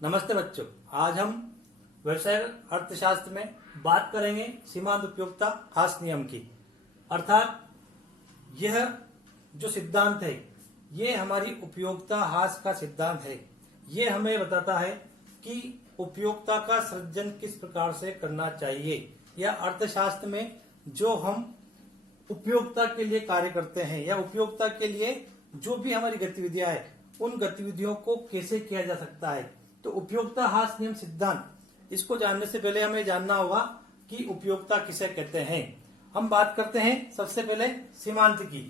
नमस्ते बच्चों, आज हम व्यवसाय अर्थशास्त्र में बात करेंगे सीमांत उपयोगिता हास नियम की। अर्थात यह जो सिद्धांत है ये हमारी उपयोगिता हास का सिद्धांत है। ये हमें बताता है कि उपयोगिता का सृजन किस प्रकार से करना चाहिए, या अर्थशास्त्र में जो हम उपयोगिता के लिए कार्य करते हैं या उपयोगिता के लिए जो भी हमारी गतिविधियां है उन गतिविधियों को कैसे किया जा सकता है। तो उपयोगिता हास नियम सिद्धांत, इसको जानने से पहले हमें जानना होगा कि उपयोगिता किसे कहते हैं। हम बात करते हैं सबसे पहले सीमांत की।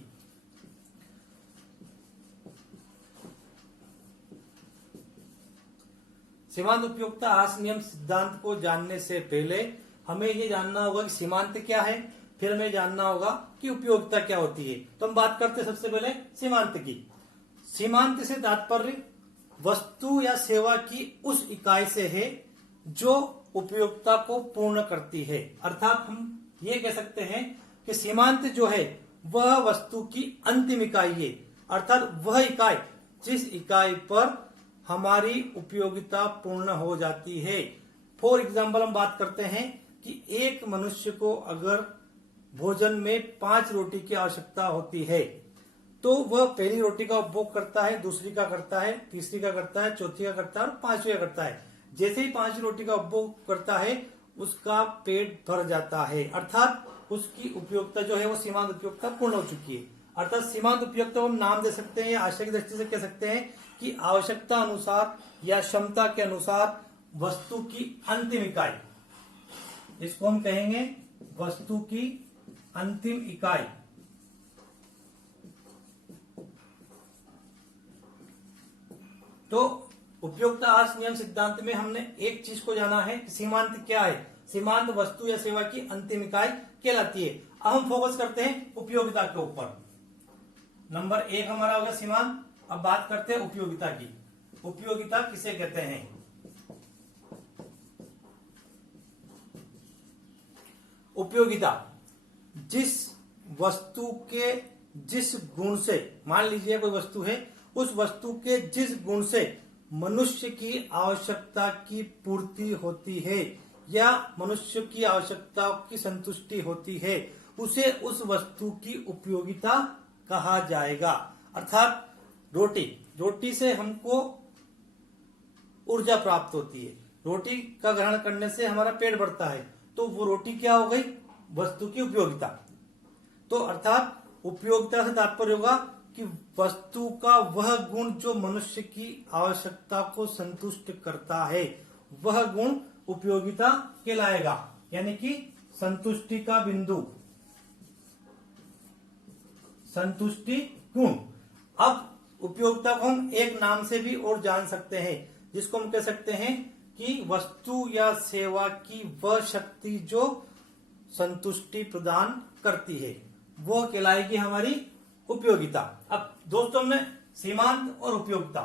सीमांत उपयोगिता हास नियम सिद्धांत को जानने से पहले हमें ये जानना होगा कि सीमांत क्या है, फिर हमें जानना होगा कि उपयोगिता क्या होती है। तो हम बात करते हैं सबसे पहले सीमांत की। सीमांत से तात्पर्य वस्तु या सेवा की उस इकाई से है जो उपयोगिता को पूर्ण करती है। अर्थात हम ये कह सकते हैं कि सीमांत जो है वह वस्तु की अंतिम इकाई है, अर्थात वह इकाई जिस इकाई पर हमारी उपयोगिता पूर्ण हो जाती है। फॉर एग्जाम्पल हम बात करते हैं कि एक मनुष्य को अगर भोजन में 5 रोटी की आवश्यकता होती है तो वह पहली रोटी का उपभोग करता है, दूसरी का करता है, तीसरी का करता है, चौथी का करता है और 5वीं का करता है। जैसे ही 5 रोटी का उपभोग करता है उसका पेट भर जाता है, अर्थात उसकी उपयोगिता जो है वो सीमांत उपयोगिता पूर्ण हो चुकी है। अर्थात सीमांत उपयोगिता हम नाम दे सकते हैं या आशय की दृष्टि से कह सकते हैं कि आवश्यकता अनुसार या क्षमता के अनुसार वस्तु की अंतिम इकाई, इसको हम कहेंगे वस्तु की अंतिम इकाई। तो उपयोगिता हास नियम सिद्धांत में हमने एक चीज को जाना है कि सीमांत क्या है। सीमांत वस्तु या सेवा की अंतिम इकाई कहलाती है। अब हम फोकस करते हैं उपयोगिता के ऊपर। नंबर 1 हमारा होगा सीमांत। अब बात करते हैं उपयोगिता की। उपयोगिता किसे कहते हैं? उपयोगिता जिस वस्तु के जिस गुण से, मान लीजिए कोई वस्तु है, उस वस्तु के जिस गुण से मनुष्य की आवश्यकता की पूर्ति होती है या मनुष्य की आवश्यकता की संतुष्टि होती है, उसे उस वस्तु की उपयोगिता कहा जाएगा। अर्थात रोटी से हमको ऊर्जा प्राप्त होती है, रोटी का ग्रहण करने से हमारा पेट भरता है, तो वो रोटी क्या हो गई? वस्तु की उपयोगिता। तो अर्थात उपयोगिता से तात्पर्य होगा कि वस्तु का वह गुण जो मनुष्य की आवश्यकता को संतुष्ट करता है, वह गुण उपयोगिता कहलाएगा, यानी कि संतुष्टि का बिंदु, संतुष्टि गुण। अब उपयोगिता को हम एक नाम से भी और जान सकते हैं, जिसको हम कह सकते हैं कि वस्तु या सेवा की वह शक्ति जो संतुष्टि प्रदान करती है, वो कहलाएगी हमारी उपयोगिता। अब दोस्तों ने सीमांत और उपयोगिता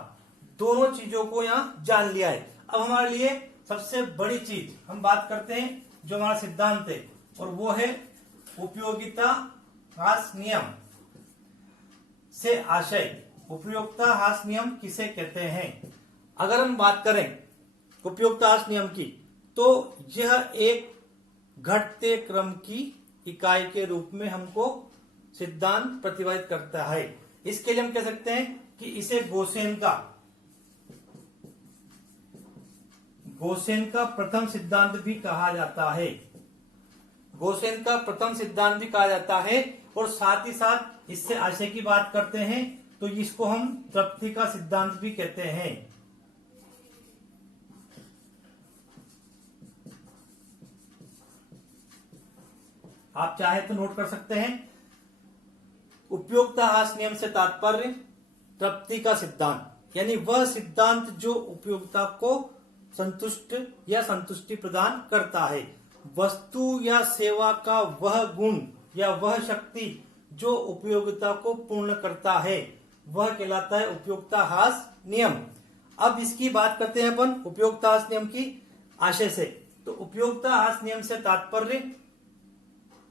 दोनों चीजों को यहाँ जान लिया है। अब हमारे लिए सबसे बड़ी चीज हम बात करते हैं जो हमारा सिद्धांत है, और वो है उपयोगिता हास नियम से आशय। उपयोगिता हास नियम किसे कहते हैं? अगर हम बात करें उपयोगिता हास नियम की, तो यह एक घटते क्रम की इकाई के रूप में हमको सिद्धांत प्रतिपादित करता है। इसके लिए हम कह सकते हैं कि इसे गोसेन का प्रथम सिद्धांत भी कहा जाता है। गोसेन का प्रथम सिद्धांत भी कहा जाता है, और साथ ही साथ इससे आशय की बात करते हैं तो इसको हम तृप्ति का सिद्धांत भी कहते हैं। आप चाहे तो नोट कर सकते हैं। उपयोगिता हास नियम से तात्पर्य तृप्ति का सिद्धांत, यानी वह सिद्धांत जो उपयोगिता को संतुष्ट या संतुष्टि प्रदान करता है। वस्तु या सेवा का वह गुण या वह शक्ति जो उपयोगिता को पूर्ण करता है, वह कहलाता है उपयोगिता हास नियम। अब इसकी बात करते हैं अपन उपयोगिता हास नियम की आशय से। तो उपयोगिता हास नियम से तात्पर्य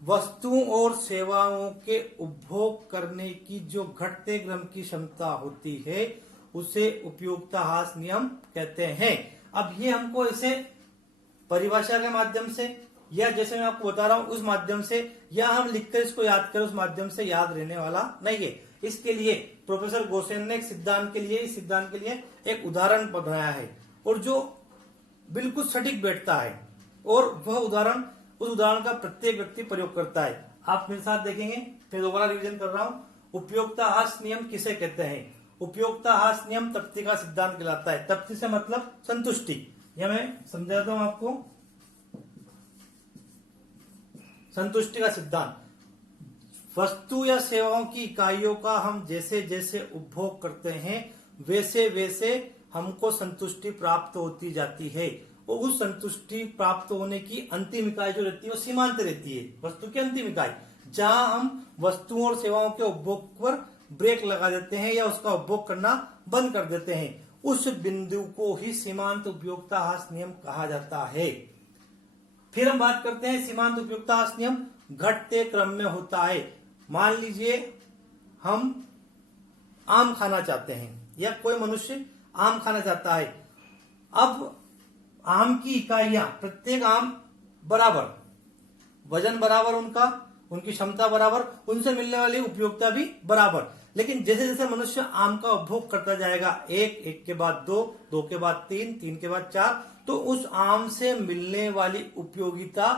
वस्तुओं और सेवाओं के उपभोग करने की जो घटते क्रम की क्षमता होती है, उसे उपयोगिता हास नियम कहते हैं। अब ये हमको इसे परिभाषा के माध्यम से या जैसे मैं आपको बता रहा हूं उस माध्यम से या हम लिखकर इसको याद करें उस माध्यम से याद रहने वाला नहीं है। इसके लिए प्रोफेसर गोसेन ने एक सिद्धांत के लिए इस सिद्धांत के लिए एक उदाहरण बनाया है और जो बिल्कुल सटीक बैठता है और वह उदाहरण उस उदाहरण का प्रत्येक व्यक्ति प्रयोग करता है। आप मेरे साथ देखेंगे, फिर दोबारा रिवीजन कर रहा हूं। उपयोगिता हास नियम किसे कहते हैं? उपयोगिता हास नियम तृप्ति का सिद्धांत कहलाता है। तृप्ति से मतलब संतुष्टि, यह मैं समझाता हूं आपको। संतुष्टि का सिद्धांत, वस्तु या सेवाओं की इकाइयों का हम जैसे जैसे उपभोग करते हैं वैसे वैसे हमको संतुष्टि प्राप्त होती जाती है और उस संतुष्टि प्राप्त होने की अंतिम इकाई जो रहती है वो सीमांत रहती है, वस्तु की अंतिम इकाई, जहां हम वस्तुओं और सेवाओं के उपभोग पर ब्रेक लगा देते हैं या उसका उपभोग करना बंद कर देते हैं, उस बिंदु को ही सीमांत उपयोगिता हास नियम कहा जाता है। फिर हम बात करते हैं सीमांत उपयोगिता हास नियम घटते क्रम में होता है। मान लीजिए हम आम खाना चाहते हैं या कोई मनुष्य आम खाना चाहता है। अब आम की इकाइयां, प्रत्येक आम बराबर, वजन बराबर, उनकी क्षमता बराबर, उनसे मिलने वाली उपयोगिता भी बराबर। लेकिन जैसे जैसे मनुष्य आम का उपभोग करता जाएगा, एक के बाद दो, दो के बाद तीन, तीन के बाद चार, तो उस आम से मिलने वाली उपयोगिता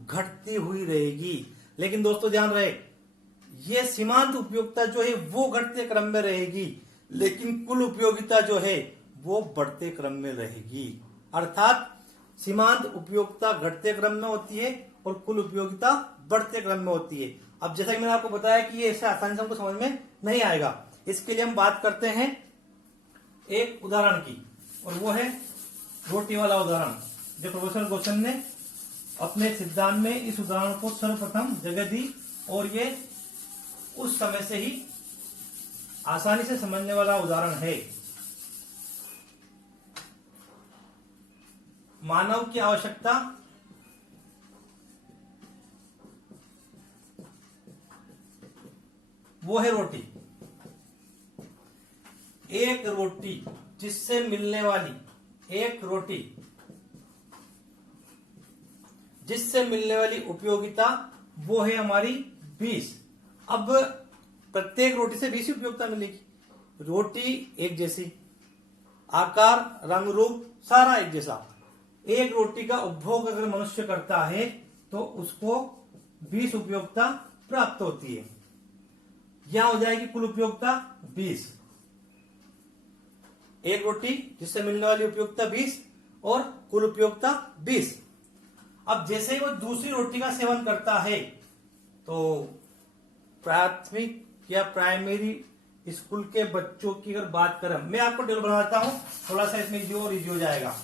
घटती हुई रहेगी। लेकिन दोस्तों ध्यान रहे, ये सीमांत उपयोगिता जो है वो घटते क्रम में रहेगी, लेकिन कुल उपयोगिता जो है वो बढ़ते क्रम में रहेगी। अर्थात सीमांत उपयोगिता घटते क्रम में होती है और कुल उपयोगिता बढ़ते क्रम में होती है। अब जैसा कि मैंने आपको बताया कि ये ऐसे आसानी से हमको समझ में नहीं आएगा, इसके लिए हम बात करते हैं एक उदाहरण की, और वो है रोटी वाला उदाहरण, जो प्रोफेसर गोसेन ने अपने सिद्धांत में इस उदाहरण को सर्वप्रथम जगह दी और ये उस समय से ही आसानी से समझने वाला उदाहरण है। मानव की आवश्यकता वो है रोटी। एक रोटी जिससे मिलने वाली उपयोगिता वो है हमारी 20। अब प्रत्येक रोटी से 20 उपयोगिता मिलेगी। रोटी एक जैसी, आकार, रंग, रूप सारा एक जैसा। एक रोटी का उपभोग अगर मनुष्य करता है तो उसको 20 उपयोगिता प्राप्त होती है। यहां हो जाएगी कुल उपयोगिता 20। एक रोटी जिससे मिलने वाली उपयोगिता 20 और कुल उपयोगिता 20। अब जैसे ही वो दूसरी रोटी का सेवन करता है तो प्राथमिक या प्राइमरी स्कूल के बच्चों की अगर बात करें, मैं आपको टेबल बनाता हूं, थोड़ा सा इसमें इजी और इजी हो जाएगा।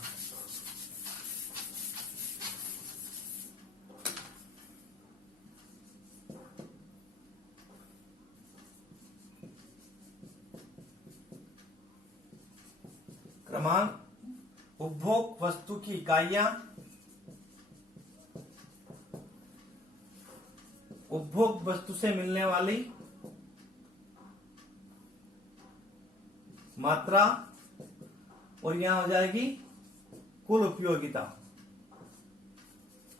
क्रमांक, उपभोग वस्तु की इकाइयां, उपभोग वस्तु से मिलने वाली मात्रा, और यहां हो जाएगी कुल उपयोगिता।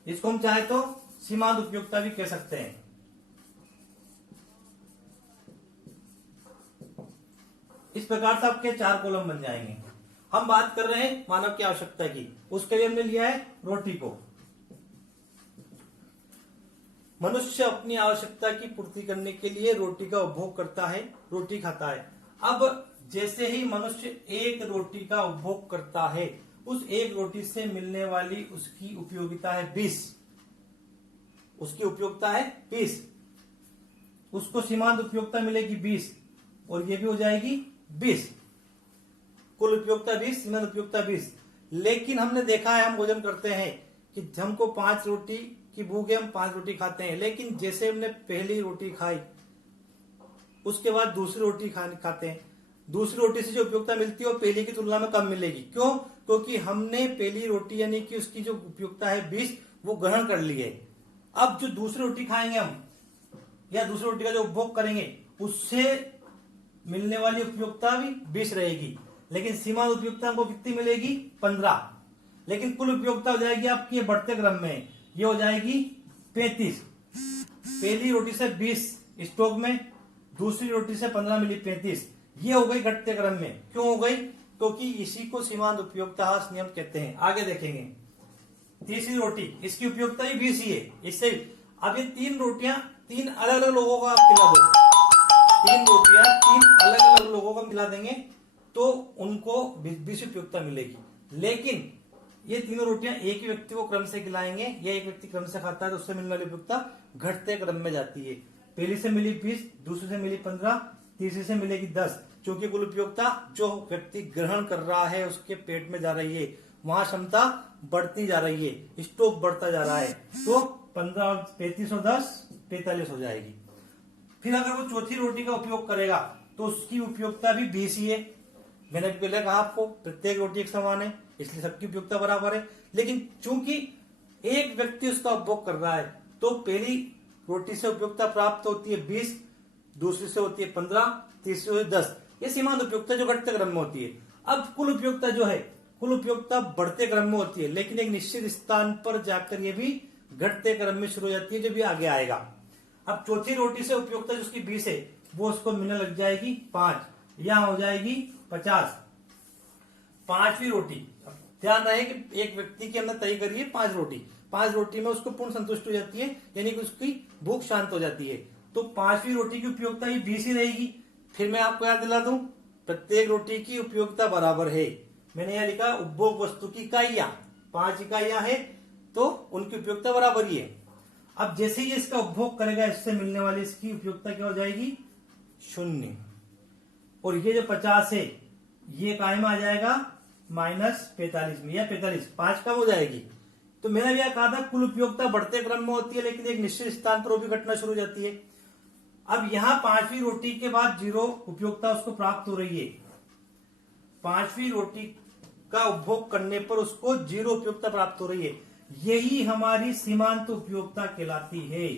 इसको हम चाहे तो सीमांत उपयोगिता भी कह सकते हैं। इस प्रकार से आपके 4 कॉलम बन जाएंगे। हम बात कर रहे हैं मानव की आवश्यकता की, उसके लिए हमने लिया है रोटी को। मनुष्य अपनी आवश्यकता की पूर्ति करने के लिए रोटी का उपभोग करता है, रोटी खाता है। अब जैसे ही मनुष्य एक रोटी का उपभोग करता है, उस एक रोटी से मिलने वाली उसकी उपयोगिता है 20। उसकी उपयोगिता है 20, उसको सीमांत उपयोगिता मिलेगी 20 और ये भी हो जाएगी 20। कुल उपयोगिता 20, सीमांत उपयोगिता 20। लेकिन हमने देखा है, हम भोजन करते हैं कि हमको 5 रोटी की भूख है, हम 5 रोटी खाते हैं। लेकिन जैसे हमने पहली रोटी खाई उसके बाद दूसरी रोटी खाते हैं, दूसरी रोटी से जो उपयोगिता मिलती है वो पहली की तुलना में कम मिलेगी। क्यों? क्योंकि हमने पहली रोटी यानी कि उसकी जो उपयोगिता है 20 वो ग्रहण कर ली है। अब जो दूसरी रोटी खाएंगे हम या दूसरी रोटी का जो उपभोग करेंगे उससे मिलने वाली उपयोगिता भी 20 रहेगी, लेकिन सीमांत उपयोगिता हमको कितनी मिलेगी? 15। लेकिन कुल उपयोगिता हो जाएगी आपकी ये बढ़ते क्रम में, ये हो जाएगी 35। पहली रोटी से 20 स्टॉक में, दूसरी रोटी से 15 मिली 35, ये हो गई घटते क्रम में। क्यों हो गई? क्योंकि इसी को सीमांत उपयोगिता ह्रास नियम कहते हैं। आगे देखेंगे तीसरी रोटी, इसकी उपयोगिता ही 20 ही है। इससे अब ये 3 रोटियां 3 अलग अलग लोगों को आप खिला दो, 3 रोटियां 3 अलग अलग लोगों को खिला देंगे तो उनको 20 उपयोगिता मिलेगी। लेकिन ये तीनों रोटियां एक ही व्यक्ति को क्रम से खिलाएंगे, या एक व्यक्ति क्रम से खाता है तो उससे मिलने वाली उपयोगिता घटते क्रम में जाती है। पहली से मिली 20, दूसरी से मिली 15, तीसरी से मिलेगी 10। क्योंकि कुल उपयोगिता जो व्यक्ति ग्रहण कर रहा है उसके पेट में जा रही है, वहां क्षमता बढ़ती जा रही है, स्टॉक बढ़ता जा रहा है, तो 15, 35 और 10 45 हो जाएगी। फिर अगर वो चौथी रोटी का उपयोग करेगा तो उसकी उपयोगिता भी 20 ही है। मैंने पहले कहा आपको प्रत्येक रोटी एक समान है, इसलिए सबकी उपयोगिता बराबर है। लेकिन चूंकि एक व्यक्ति उसका उपभोग कर रहा है तो पहली रोटी से उपयोगिता प्राप्त होती है 20, दूसरी से होती है 15, तीसरी से होती है 10। ये सीमांत उपयोगिता जो घटते क्रम में होती है। अब कुल उपयोगिता जो है, कुल उपयोगिता बढ़ते क्रम में होती है, लेकिन एक निश्चित स्थान पर जाकर ये भी घटते क्रम में शुरू हो जाती है, जो भी आगे आएगा। अब चौथी रोटी से उपयोगिता जिसकी 20 है वो उसको मिलने लग जाएगी 5, यहां हो जाएगी 50। पांचवी रोटी, ध्यान रहे कि एक व्यक्ति की हमने तय करी है 5 रोटी, 5 रोटी में उसको पूर्ण संतुष्ट हो जाती है, यानी कि उसकी भूख शांत हो जाती है। तो 5वीं रोटी की उपयोगिता ही 20 ही रहेगी। फिर मैं आपको याद दिला दूं, प्रत्येक रोटी की उपयोगिता बराबर है। मैंने यह लिखा उपभोग वस्तु की इकाइयां, 5 इकाइयां है तो उनकी उपयोगिता बराबर ही है। अब जैसे ही इसका उपभोग करेगा इससे मिलने वाली इसकी उपयोगिता क्या हो जाएगी? 0। और ये जो 50 है ये कायम आ जाएगा -45 में, या 45, 5 कम हो जाएगी। तो मैंने भी कहा था कुल उपयोगिता बढ़ते क्रम में होती है, लेकिन एक निश्चित स्थान पर वो भी घटना शुरू हो जाती है। अब यहां 5वीं रोटी के बाद 0 उपयोगिता उसको प्राप्त हो रही है। 5वीं रोटी का उपभोग करने पर उसको 0 उपयोगिता प्राप्त हो रही है। यही हमारी सीमांत उपयोगिता कहलाती है।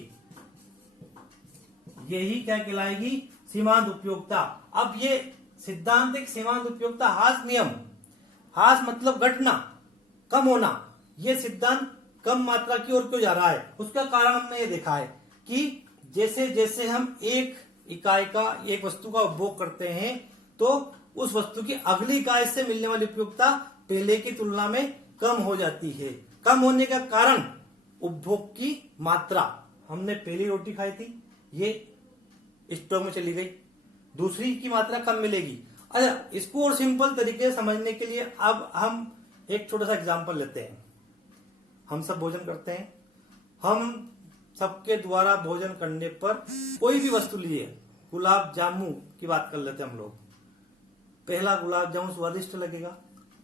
यही क्या कहलाएगी? सीमांत उपयोगिता। अब ये सिद्धांत एक सीमांत उपयोगिता ह्रास नियम, ह्रास मतलब घटना, कम होना। ये सिद्धांत कम मात्रा की ओर क्यों जा रहा है? उसका कारण हमने ये देखा है कि जैसे जैसे हम एक इकाई का, एक वस्तु का उपभोग करते हैं तो उस वस्तु की अगली इकाई से मिलने वाली उपयोगिता पहले की तुलना में कम हो जाती है। कम होने का कारण उपभोग की मात्रा। हमने पहली रोटी खाई थी, ये स्टॉक में चली गई, दूसरी की मात्रा कम मिलेगी। अच्छा, इसको और सिंपल तरीके से समझने के लिए अब हम एक छोटा सा एग्जांपल लेते हैं। हम सब भोजन करते हैं, हम सबके द्वारा भोजन करने पर कोई भी वस्तु लिए, गुलाब जामुन की बात कर लेते हैं हम लोग। पहला गुलाब जामुन स्वादिष्ट लगेगा,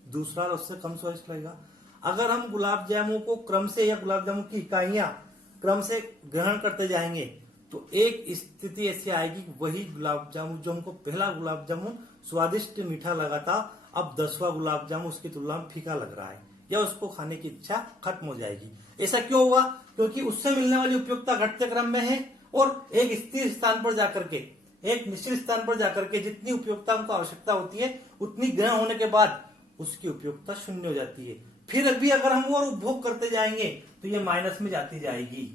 दूसरा उससे कम स्वादिष्ट लगेगा। अगर हम गुलाब जामुन को क्रम से, या गुलाब जामुन की इकाइयां क्रम से ग्रहण करते जाएंगे तो एक स्थिति ऐसी आएगी कि वही गुलाब जामुन जो हमको पहला गुलाब जामुन स्वादिष्ट मीठा लगा था, अब 10वां गुलाब जामुन उसकी तुलना में फीका लग रहा है, या उसको खाने की इच्छा खत्म हो जाएगी। ऐसा क्यों हुआ? क्योंकि उससे मिलने वाली उपयोगिता घटते क्रम में है, और एक स्थिर स्थान पर जाकर के, एक निश्चित स्थान पर जाकर के जितनी उपयोगिता हमको आवश्यकता होती है उतनी ग्रहण होने के बाद उसकी उपयोगिता 0 हो जाती है। फिर भी अगर हम और उपभोग करते जाएंगे तो ये माइनस में जाती जाएगी।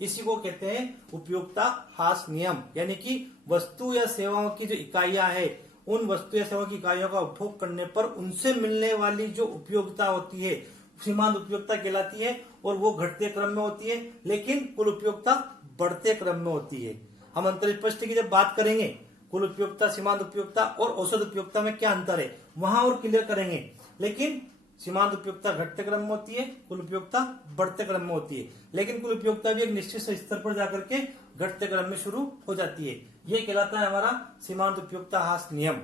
इसी को कहते हैं उपयोगिता ह्रास नियम, यानी कि वस्तु या सेवाओं की जो इकाइयां है, उन वस्तु या सेवा की इकाइयों का उपभोग करने पर उनसे मिलने वाली जो उपयोगिता होती है सीमांत उपयोगिता कहलाती है, और वो घटते क्रम में होती है, लेकिन कुल उपयोगिता बढ़ते क्रम में होती है। हम अंतर स्पष्ट की जब बात करेंगे कुल उपयोगिता, सीमांत उपयोगिता और औसत उपयोगिता में क्या अंतर है वहां और क्लियर करेंगे। लेकिन सीमांत उपयोगिता घटते क्रम में होती है, कुल उपयोगिता बढ़ते क्रम में होती है, लेकिन कुल उपयोगिता भी एक निश्चित स्तर पर जाकर के घटते क्रम में शुरू हो जाती है। ये कहलाता है हमारा सीमांत उपयोगिता ह्रास नियम।